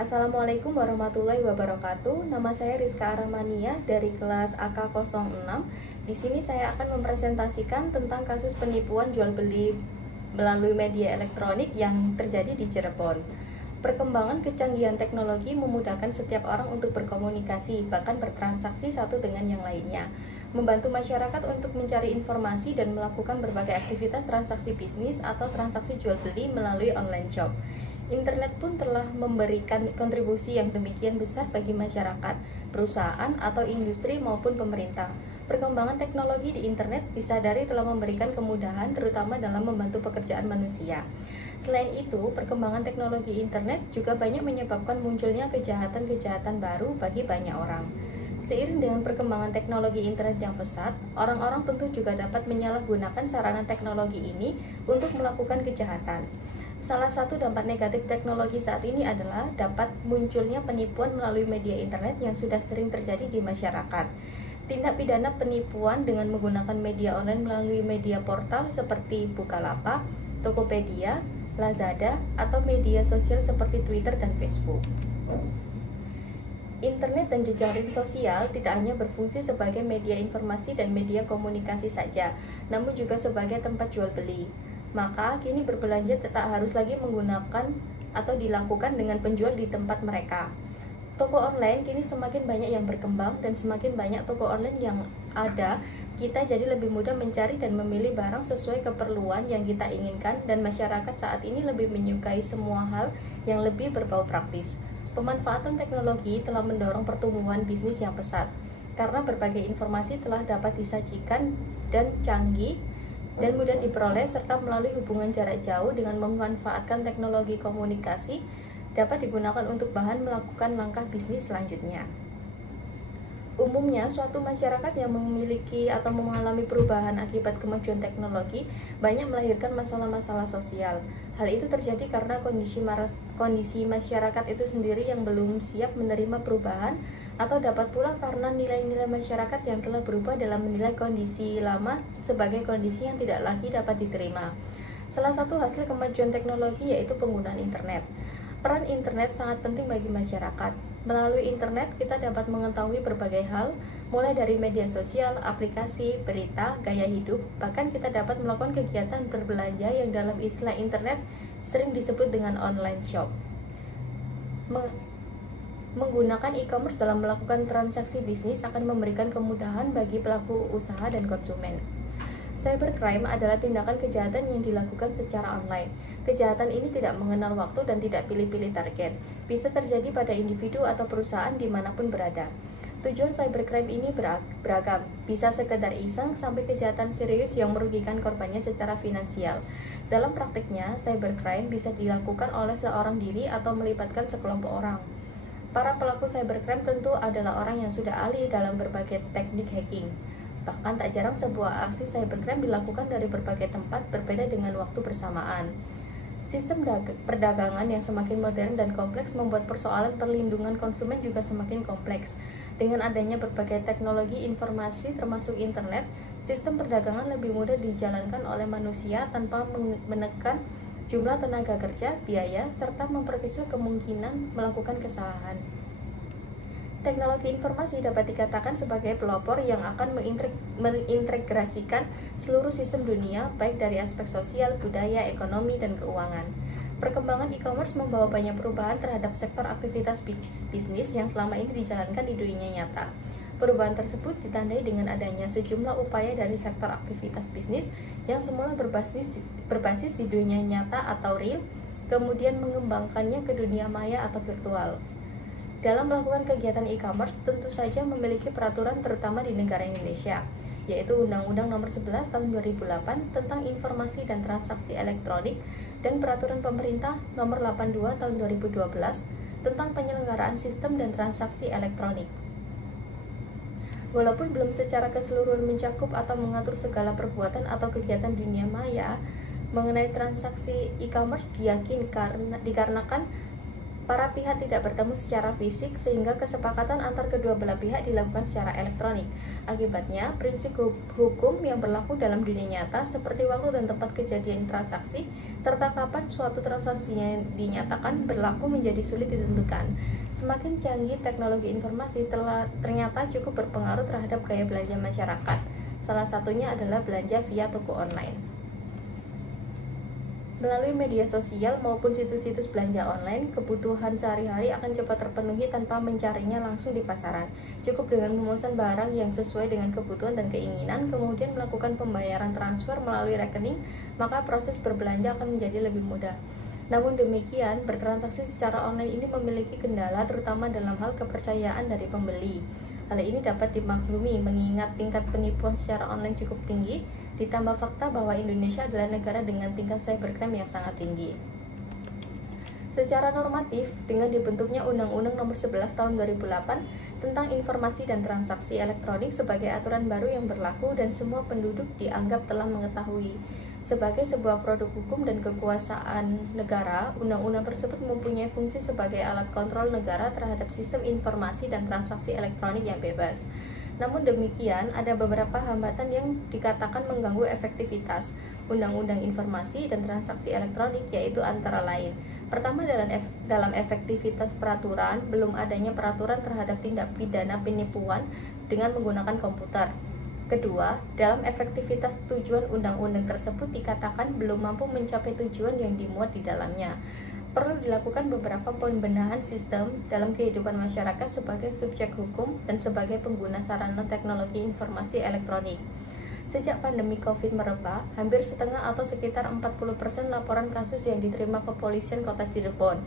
Assalamualaikum warahmatullahi wabarakatuh. Nama saya Rizka Aramania dari kelas AK06. Di sini saya akan mempresentasikan tentang kasus penipuan jual beli melalui media elektronik yang terjadi di Cirebon. Perkembangan kecanggihan teknologi memudahkan setiap orang untuk berkomunikasi, bahkan bertransaksi satu dengan yang lainnya, membantu masyarakat untuk mencari informasi dan melakukan berbagai aktivitas transaksi bisnis atau transaksi jual beli melalui online shop. Internet pun telah memberikan kontribusi yang demikian besar bagi masyarakat, perusahaan atau industri maupun pemerintah. Perkembangan teknologi di internet disadari telah memberikan kemudahan terutama dalam membantu pekerjaan manusia. Selain itu, perkembangan teknologi internet juga banyak menyebabkan munculnya kejahatan-kejahatan baru bagi banyak orang. Seiring dengan perkembangan teknologi internet yang pesat, orang-orang tentu juga dapat menyalahgunakan sarana teknologi ini untuk melakukan kejahatan. Salah satu dampak negatif teknologi saat ini adalah dapat munculnya penipuan melalui media internet yang sudah sering terjadi di masyarakat. Tindak pidana penipuan dengan menggunakan media online melalui media portal seperti Bukalapak, Tokopedia, Lazada, atau media sosial seperti Twitter dan Facebook. Internet dan jejaring sosial tidak hanya berfungsi sebagai media informasi dan media komunikasi saja, namun juga sebagai tempat jual beli. Maka kini berbelanja tak harus lagi menggunakan atau dilakukan dengan penjual di tempat mereka. Toko online kini semakin banyak yang berkembang dan semakin banyak toko online yang ada, kita jadi lebih mudah mencari dan memilih barang sesuai keperluan yang kita inginkan, dan masyarakat saat ini lebih menyukai semua hal yang lebih berbau praktis. Pemanfaatan teknologi telah mendorong pertumbuhan bisnis yang pesat, karena berbagai informasi telah dapat disajikan dan canggih dan mudah diperoleh, serta melalui hubungan jarak jauh dengan memanfaatkan teknologi komunikasi dapat digunakan untuk bahan melakukan langkah bisnis selanjutnya. Umumnya, suatu masyarakat yang memiliki atau mengalami perubahan akibat kemajuan teknologi banyak melahirkan masalah-masalah sosial. Hal itu terjadi karena kondisi masyarakat itu sendiri yang belum siap menerima perubahan, atau dapat pula karena nilai-nilai masyarakat yang telah berubah dalam menilai kondisi lama sebagai kondisi yang tidak lagi dapat diterima. Salah satu hasil kemajuan teknologi yaitu penggunaan internet. Peran internet sangat penting bagi masyarakat. Melalui internet, kita dapat mengetahui berbagai hal, mulai dari media sosial, aplikasi, berita, gaya hidup, bahkan kita dapat melakukan kegiatan berbelanja yang dalam istilah internet sering disebut dengan online shop. Menggunakan e-commerce dalam melakukan transaksi bisnis akan memberikan kemudahan bagi pelaku usaha dan konsumen. Cybercrime adalah tindakan kejahatan yang dilakukan secara online. Kejahatan ini tidak mengenal waktu dan tidak pilih-pilih target. Bisa terjadi pada individu atau perusahaan dimanapun berada. Tujuan cybercrime ini beragam, bisa sekedar iseng sampai kejahatan serius yang merugikan korbannya secara finansial. Dalam praktiknya, cybercrime bisa dilakukan oleh seorang diri atau melibatkan sekelompok orang. Para pelaku cybercrime tentu adalah orang yang sudah ahli dalam berbagai teknik hacking. Bahkan tak jarang sebuah aksi cybercrime dilakukan dari berbagai tempat berbeda dengan waktu bersamaan. Sistem perdagangan yang semakin modern dan kompleks membuat persoalan perlindungan konsumen juga semakin kompleks. Dengan adanya berbagai teknologi informasi termasuk internet, sistem perdagangan lebih mudah dijalankan oleh manusia tanpa menekan jumlah tenaga kerja, biaya, serta memperkecil kemungkinan melakukan kesalahan. Teknologi informasi dapat dikatakan sebagai pelopor yang akan mengintegrasikan seluruh sistem dunia, baik dari aspek sosial, budaya, ekonomi, dan keuangan. Perkembangan e-commerce membawa banyak perubahan terhadap sektor aktivitas bisnis yang selama ini dijalankan di dunia nyata. Perubahan tersebut ditandai dengan adanya sejumlah upaya dari sektor aktivitas bisnis yang semula berbasis di dunia nyata atau real, kemudian mengembangkannya ke dunia maya atau virtual. Dalam melakukan kegiatan e-commerce, tentu saja memiliki peraturan terutama di negara Indonesia, yaitu Undang-Undang Nomor 11 Tahun 2008 tentang Informasi dan Transaksi Elektronik dan Peraturan Pemerintah Nomor 82 Tahun 2012 tentang Penyelenggaraan Sistem dan Transaksi Elektronik. Walaupun belum secara keseluruhan mencakup atau mengatur segala perbuatan atau kegiatan dunia maya, mengenai transaksi e-commerce dikarenakan Para pihak tidak bertemu secara fisik sehingga kesepakatan antar kedua belah pihak dilakukan secara elektronik. Akibatnya, prinsip hukum yang berlaku dalam dunia nyata seperti waktu dan tempat kejadian transaksi serta kapan suatu transaksinya dinyatakan berlaku menjadi sulit ditentukan. Semakin canggih teknologi informasi ternyata cukup berpengaruh terhadap gaya belanja masyarakat. Salah satunya adalah belanja via toko online. Melalui media sosial maupun situs-situs belanja online, kebutuhan sehari-hari akan cepat terpenuhi tanpa mencarinya langsung di pasaran. Cukup dengan memesan barang yang sesuai dengan kebutuhan dan keinginan, kemudian melakukan pembayaran transfer melalui rekening, maka proses berbelanja akan menjadi lebih mudah. Namun demikian, bertransaksi secara online ini memiliki kendala terutama dalam hal kepercayaan dari pembeli. Hal ini dapat dimaklumi mengingat tingkat penipuan secara online cukup tinggi, ditambah fakta bahwa Indonesia adalah negara dengan tingkat cybercrime yang sangat tinggi. Secara normatif, dengan dibentuknya Undang-Undang Nomor 11 Tahun 2008 tentang Informasi dan Transaksi Elektronik sebagai aturan baru yang berlaku dan semua penduduk dianggap telah mengetahui. Sebagai sebuah produk hukum dan kekuasaan negara, undang-undang tersebut mempunyai fungsi sebagai alat kontrol negara terhadap sistem informasi dan transaksi elektronik yang bebas. Namun demikian, ada beberapa hambatan yang dikatakan mengganggu efektivitas Undang-Undang Informasi dan Transaksi Elektronik, yaitu antara lain: pertama, dalam efektivitas peraturan, belum adanya peraturan terhadap tindak pidana penipuan dengan menggunakan komputer. Kedua, dalam efektivitas tujuan undang-undang tersebut dikatakan belum mampu mencapai tujuan yang dimuat di dalamnya. Perlu dilakukan beberapa pembenahan sistem dalam kehidupan masyarakat sebagai subjek hukum dan sebagai pengguna sarana teknologi informasi elektronik. Sejak pandemi COVID merebak, hampir setengah atau sekitar 40% laporan kasus yang diterima kepolisian Kota Cirebon.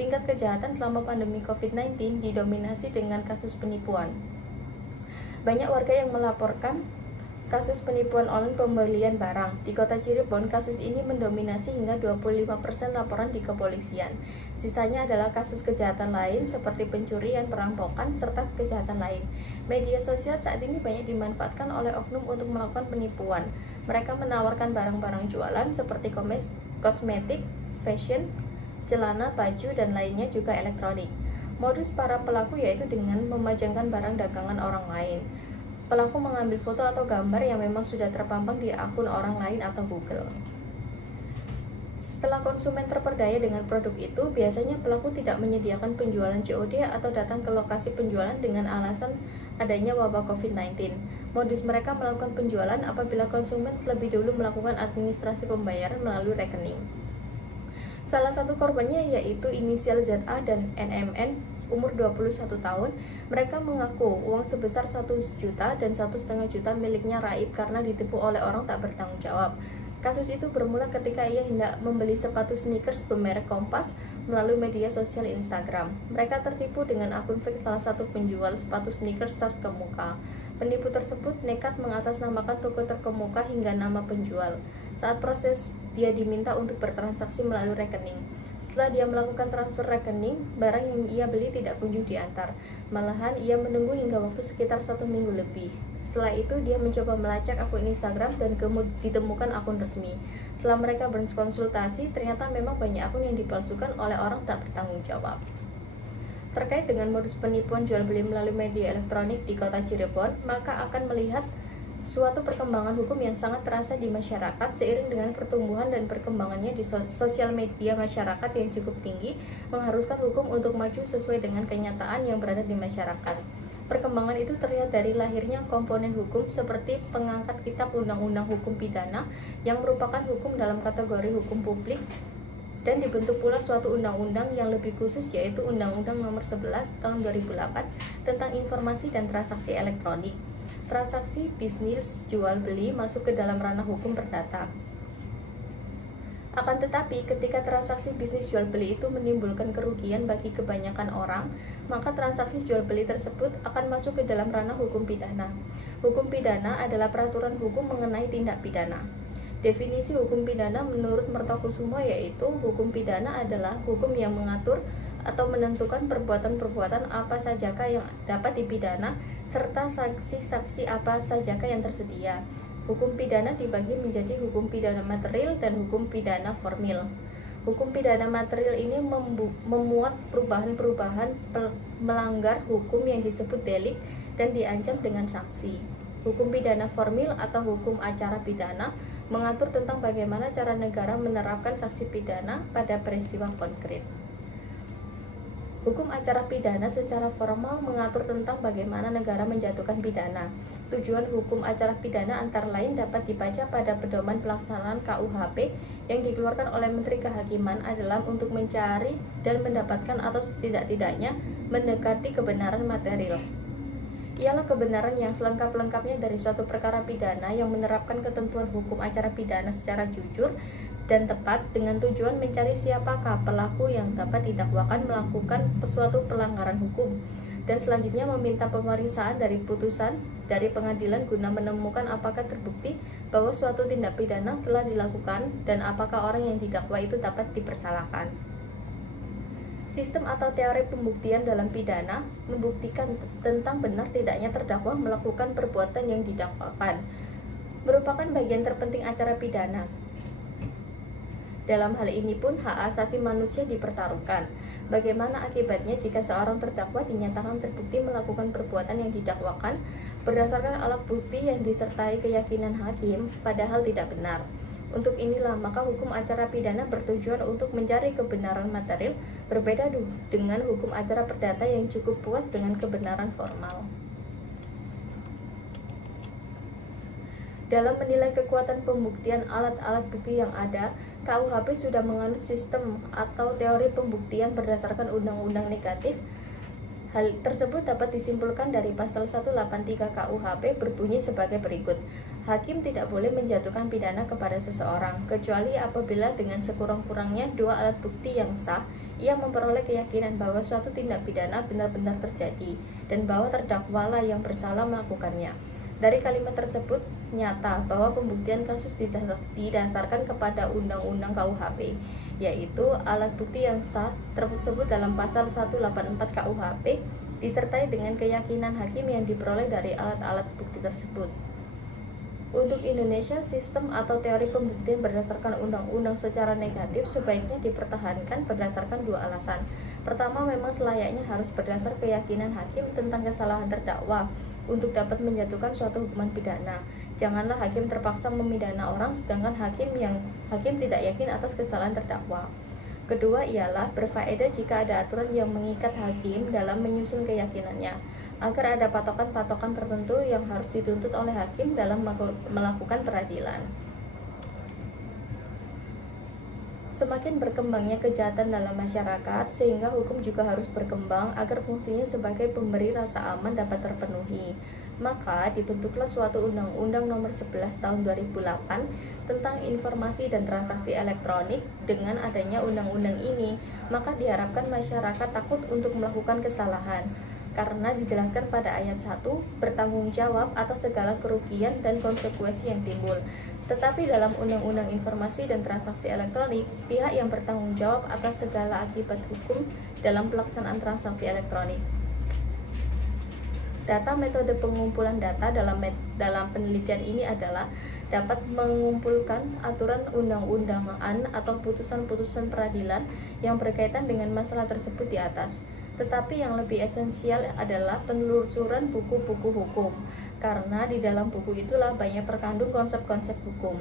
Tingkat kejahatan selama pandemi COVID-19 didominasi dengan kasus penipuan. Banyak warga yang melaporkan kasus penipuan online pembelian barang. Di Kota Cirebon, kasus ini mendominasi hingga 25% laporan di kepolisian. Sisanya adalah kasus kejahatan lain seperti pencurian, perampokan, serta kejahatan lain. Media sosial saat ini banyak dimanfaatkan oleh oknum untuk melakukan penipuan. Mereka menawarkan barang-barang jualan seperti kosmetik, fashion, celana, baju, dan lainnya juga elektronik. Modus para pelaku yaitu dengan memajangkan barang dagangan orang lain. Pelaku mengambil foto atau gambar yang memang sudah terpampang di akun orang lain atau Google. Setelah konsumen terperdaya dengan produk itu, biasanya pelaku tidak menyediakan penjualan COD atau datang ke lokasi penjualan dengan alasan adanya wabah COVID-19. Modus mereka melakukan penjualan apabila konsumen lebih dulu melakukan administrasi pembayaran melalui rekening. Salah satu korbannya yaitu inisial ZA dan NMN, umur 21 tahun. Mereka mengaku uang sebesar 1 juta dan 1,5 juta miliknya raib karena ditipu oleh orang tak bertanggung jawab. Kasus itu bermula ketika ia hendak membeli sepatu sneakers bermerek Kompas melalui media sosial Instagram. Mereka tertipu dengan akun fake salah satu penjual sepatu sneakers terkemuka. Penipu tersebut nekat mengatasnamakan toko terkemuka hingga nama penjual. Saat proses, dia diminta untuk bertransaksi melalui rekening. Setelah dia melakukan transfer rekening, barang yang ia beli tidak kunjung diantar. Malahan, ia menunggu hingga waktu sekitar 1 minggu lebih. Setelah itu, dia mencoba melacak akun Instagram dan ditemukan akun resmi. Setelah mereka berkonsultasi, ternyata memang banyak akun yang dipalsukan oleh orang tak bertanggung jawab. Terkait dengan modus penipuan jual beli melalui media elektronik di Kota Cirebon, maka akan melihat suatu perkembangan hukum yang sangat terasa di masyarakat seiring dengan pertumbuhan dan perkembangannya di sosial media masyarakat yang cukup tinggi, mengharuskan hukum untuk maju sesuai dengan kenyataan yang berada di masyarakat. Perkembangan itu terlihat dari lahirnya komponen hukum seperti pengangkat kitab Undang-Undang Hukum Pidana yang merupakan hukum dalam kategori hukum publik, dan dibentuk pula suatu undang-undang yang lebih khusus yaitu Undang-Undang Nomor 11 Tahun 2008 tentang Informasi dan Transaksi Elektronik. Transaksi bisnis jual beli masuk ke dalam ranah hukum perdata. Akan tetapi, ketika transaksi bisnis jual beli itu menimbulkan kerugian bagi kebanyakan orang, maka transaksi jual beli tersebut akan masuk ke dalam ranah hukum pidana. Hukum pidana adalah peraturan hukum mengenai tindak pidana. Definisi hukum pidana menurut Mertokusumo yaitu hukum pidana adalah hukum yang mengatur atau menentukan perbuatan-perbuatan apa sajakah yang dapat dipidana serta saksi-saksi apa sajakah yang tersedia. Hukum pidana dibagi menjadi hukum pidana material dan hukum pidana formil. Hukum pidana material ini memuat perubahan-perubahan melanggar hukum yang disebut delik dan diancam dengan sanksi. Hukum pidana formil atau hukum acara pidana mengatur tentang bagaimana cara negara menerapkan sanksi pidana pada peristiwa konkret. Hukum acara pidana secara formal mengatur tentang bagaimana negara menjatuhkan pidana. Tujuan hukum acara pidana antara lain dapat dibaca pada pedoman pelaksanaan KUHP yang dikeluarkan oleh Menteri Kehakiman adalah untuk mencari dan mendapatkan atau setidak-tidaknya mendekati kebenaran material. Ialah kebenaran yang selengkap-lengkapnya dari suatu perkara pidana yang menerapkan ketentuan hukum acara pidana secara jujur dan tepat dengan tujuan mencari siapakah pelaku yang dapat didakwakan melakukan suatu pelanggaran hukum, dan selanjutnya meminta pemeriksaan dari putusan dari pengadilan guna menemukan apakah terbukti bahwa suatu tindak pidana telah dilakukan dan apakah orang yang didakwa itu dapat dipersalahkan. Sistem atau teori pembuktian dalam pidana membuktikan tentang benar tidaknya terdakwa melakukan perbuatan yang didakwakan, merupakan bagian terpenting acara pidana. Dalam hal ini pun hak asasi manusia dipertaruhkan. Bagaimana akibatnya jika seorang terdakwa dinyatakan terbukti melakukan perbuatan yang didakwakan berdasarkan alat bukti yang disertai keyakinan hakim padahal tidak benar. Untuk inilah maka hukum acara pidana bertujuan untuk mencari kebenaran material, berbeda dengan hukum acara perdata yang cukup puas dengan kebenaran formal. Dalam menilai kekuatan pembuktian alat-alat bukti yang ada, KUHP sudah menganut sistem atau teori pembuktian berdasarkan undang-undang negatif. Hal tersebut dapat disimpulkan dari pasal 183 KUHP berbunyi sebagai berikut. Hakim tidak boleh menjatuhkan pidana kepada seseorang, kecuali apabila dengan sekurang-kurangnya dua alat bukti yang sah, ia memperoleh keyakinan bahwa suatu tindak pidana benar-benar terjadi, dan bahwa terdakwalah yang bersalah melakukannya. Dari kalimat tersebut, nyata bahwa pembuktian kasus didasarkan kepada Undang-Undang KUHP, yaitu alat bukti yang sah tersebut dalam pasal 184 KUHP, disertai dengan keyakinan hakim yang diperoleh dari alat-alat bukti tersebut. Untuk Indonesia, sistem atau teori pembuktian berdasarkan undang-undang secara negatif sebaiknya dipertahankan berdasarkan dua alasan. Pertama, memang selayaknya harus berdasar keyakinan hakim tentang kesalahan terdakwa untuk dapat menjatuhkan suatu hukuman pidana. Janganlah hakim terpaksa memidana orang sedangkan hakim tidak yakin atas kesalahan terdakwa. Kedua ialah berfaedah jika ada aturan yang mengikat hakim dalam menyusun keyakinannya, agar ada patokan-patokan tertentu yang harus dituntut oleh hakim dalam melakukan peradilan. Semakin berkembangnya kejahatan dalam masyarakat, sehingga hukum juga harus berkembang agar fungsinya sebagai pemberi rasa aman dapat terpenuhi. Maka dibentuklah suatu Undang-Undang Nomor 11 Tahun 2008 tentang Informasi dan Transaksi Elektronik. Dengan adanya undang-undang ini, maka diharapkan masyarakat takut untuk melakukan kesalahan, karena dijelaskan pada ayat 1, bertanggung jawab atas segala kerugian dan konsekuensi yang timbul. Tetapi dalam Undang-Undang Informasi dan Transaksi Elektronik, pihak yang bertanggung jawab atas segala akibat hukum dalam pelaksanaan transaksi elektronik. Data metode pengumpulan data dalam penelitian ini adalah dapat mengumpulkan aturan undang-undangan atau putusan-putusan peradilan yang berkaitan dengan masalah tersebut di atas. Tetapi yang lebih esensial adalah penelusuran buku-buku hukum, karena di dalam buku itulah banyak terkandung konsep-konsep hukum.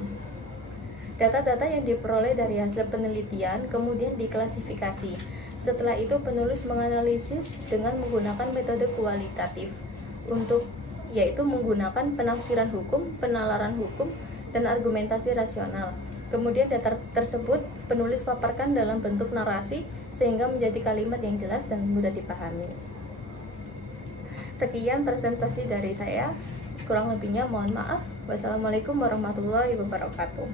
Data-data yang diperoleh dari hasil penelitian kemudian diklasifikasi. Setelah itu penulis menganalisis dengan menggunakan metode kualitatif, yaitu menggunakan penafsiran hukum, penalaran hukum, dan argumentasi rasional. Kemudian data tersebut penulis paparkan dalam bentuk narasi sehingga menjadi kalimat yang jelas dan mudah dipahami. Sekian presentasi dari saya, kurang lebihnya mohon maaf. Wassalamualaikum warahmatullahi wabarakatuh.